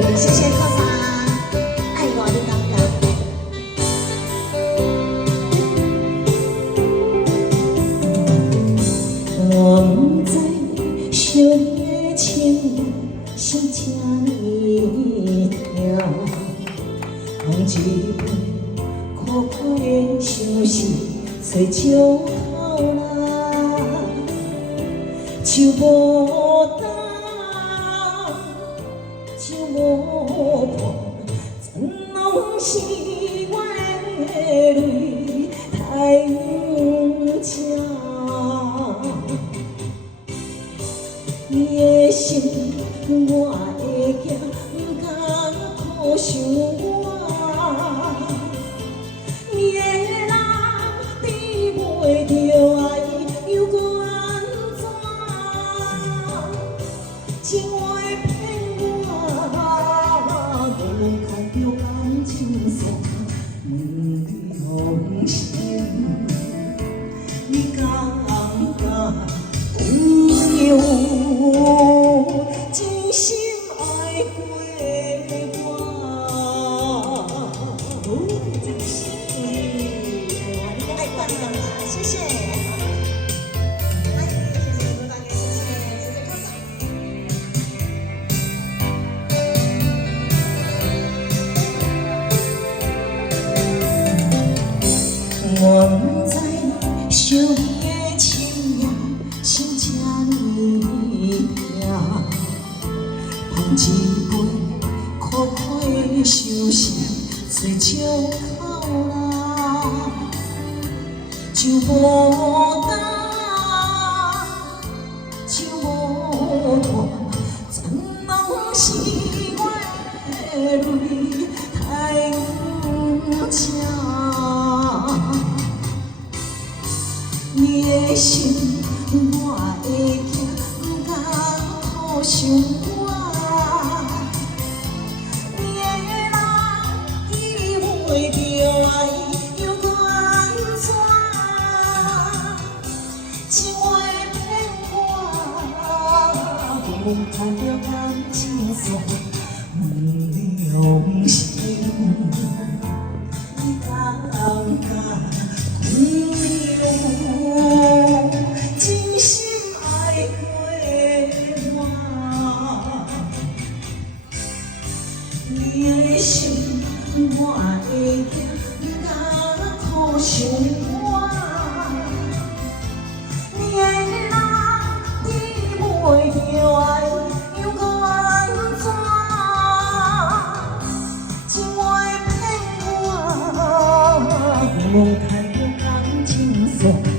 谢谢靠山，爱我的感觉。我不知相的情是这呢痛，往一杯苦苦的相思找石头啦，就无干。就无伴，全拢是我的泪太无情。你的心，我会惊，不敢靠想我。你的人，治袂着爱，又搁安怎？情话骗我，看着感情线，问你风声，你敢觉有没有真心爱过我？真心爱过你了，谢谢。我不知相依的情也是这呢痛，捧一杯苦苦的相思找借口啦，就无干，就无拖，全拢是我的泪太无情。你的心，我会惊，不敢靠想我。你的人，治袂着爱，又搁安怎？情话骗我，看着感情线，问你用心，你敢觉？真心爱过我，你的心我会惊，不敢靠想我。你的人治袂着爱，又搁安怎？情话骗我，太着感情线。